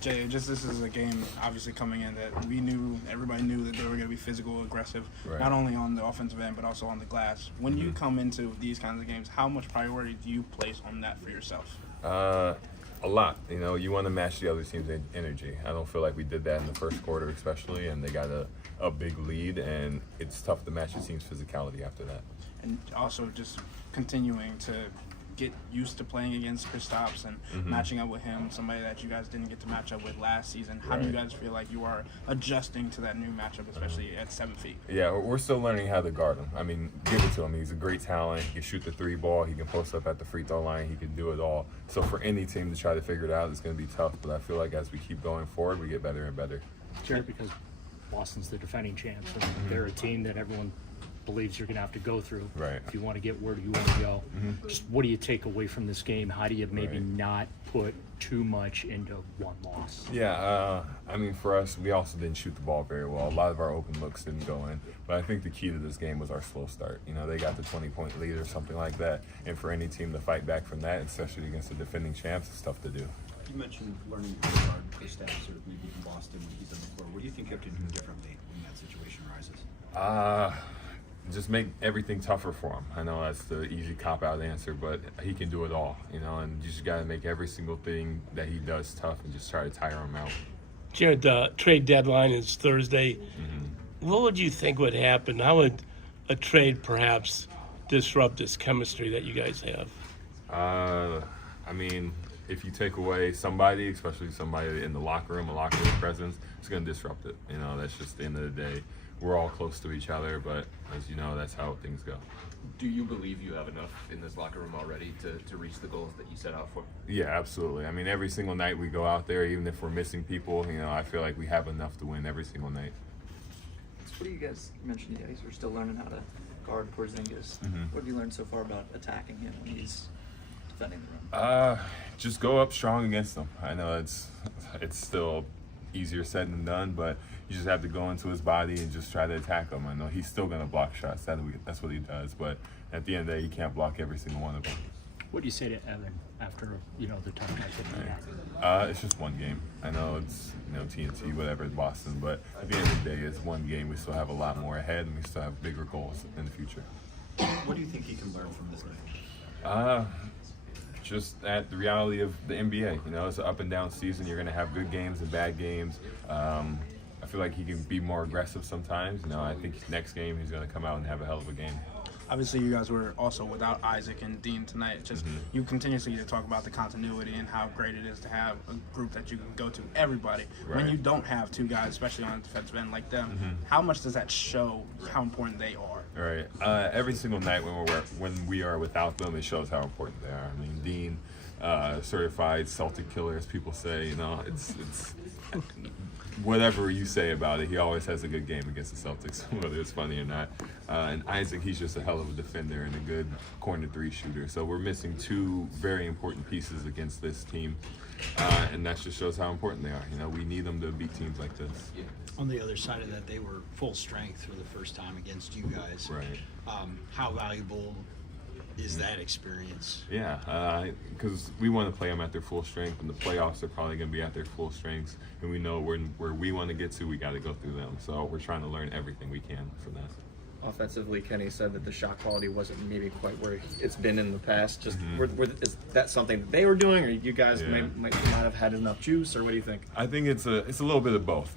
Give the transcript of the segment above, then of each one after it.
Jay, this is a game obviously coming in that everybody knew that they were going to be physical, aggressive, Right. not only on the offensive end but also on the glass. When you come into these kinds of games, how much priority do you place on that for yourself? A lot. You want to match the other team's energy. I don't feel like we did that in the first quarter, especially, and they got a big lead, and it's tough to match the team's physicality after that. And also just continuing to get used to playing against Kristaps and matching up with him, somebody that you guys didn't get to match up with last season. How do you guys feel like you are adjusting to that new matchup, especially at 7 feet? Yeah, we're still learning how to guard him. I mean, give it to him. He's a great talent. He can shoot the 3 ball. He can post up at the free throw line. He can do it all. So for any team to try to figure it out, it's going to be tough. But I feel like as we keep going forward, we get better and better. Jarrett, because Boston's the defending champs, and they're a team that everyone believes you're going to have to go through Right. if you want to get where you want to go. Just what do you take away from this game? How do you maybe not put too much into one loss? Yeah, I mean, for us, we also didn't shoot the ball very well. A lot of our open looks didn't go in. But I think the key to this game was our slow start. They got the 20-point lead or something like that. And for any team to fight back from that, especially against the defending champs, it's tough to do. You mentioned learning how to guard Kristaps or maybe in Boston when he's on the floor. What do you think you have to do differently when that situation arises? Just make everything tougher for him. I know that's the easy cop-out answer, but he can do it all, and you just got to make every single thing that he does tough and just try to tire him out. Jared, the trade deadline is Thursday. What would you think would happen? How would a trade perhaps disrupt this chemistry that you guys have? I mean, if you take away somebody, especially somebody in the locker room, a locker room presence, it's going to disrupt it. That's just the end of the day. We're all close to each other, but as you know, that's how things go. Do you believe you have enough in this locker room already to reach the goals that you set out for? Yeah, absolutely. I mean, every single night we go out there, even if we're missing people, I feel like we have enough to win every single night. What do you guys mentioned? You guys are still learning how to guard Porzingis. What have you learned so far about attacking him when he's defending the rim? Just go up strong against him. I know it's still easier said than done, but you just have to go into his body and just try to attack him. I know he's still going to block shots. That's what he does. But at the end of the day, he can't block every single one of them. What do you say to Evan after the tough night that he had? It's just one game. I know it's TNT, whatever, it's Boston, but at the end of the day, it's one game. We still have a lot more ahead, and we still have bigger goals in the future. What do you think he can learn from this night? Just at the reality of the NBA. It's an up and down season. You're going to have good games and bad games. I feel like he can be more aggressive sometimes. I think next game he's going to come out and have a hell of a game. Obviously, you guys were also without Isaac and Dean tonight. Just you continuously to talk about the continuity and how great it is to have a group that you can go to everybody. Right. When you don't have two guys, especially on a defensive end like them, how much does that show how important they are? Right. Every single night when we are without them, it shows how important they are. I mean, Dean, certified Celtic killer, as people say. It's whatever you say about it, he always has a good game against the Celtics, whether it's funny or not. And Isaac, he's just a hell of a defender and a good corner 3 shooter. So we're missing 2 very important pieces against this team, and that just shows how important they are. We need them to beat teams like this. On the other side of that, they were full strength for the first time against you guys. Right. How valuable is that experience? Yeah, because we want to play them at their full strength, and the playoffs are probably going to be at their full strengths, and we know where we want to get to, we got to go through them. So we're trying to learn everything we can from that. Offensively, Kenny said that the shot quality wasn't maybe quite where it's been in the past. Just is that something that they were doing, or you guys might have had enough juice, or what do you think? I think it's a little bit of both.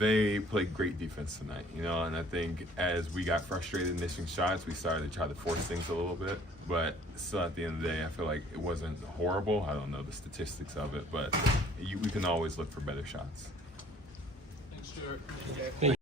They played great defense tonight, and I think as we got frustrated missing shots, we started to try to force things a little bit. But still, at the end of the day, I feel like it wasn't horrible. I don't know the statistics of it, but we can always look for better shots. Thank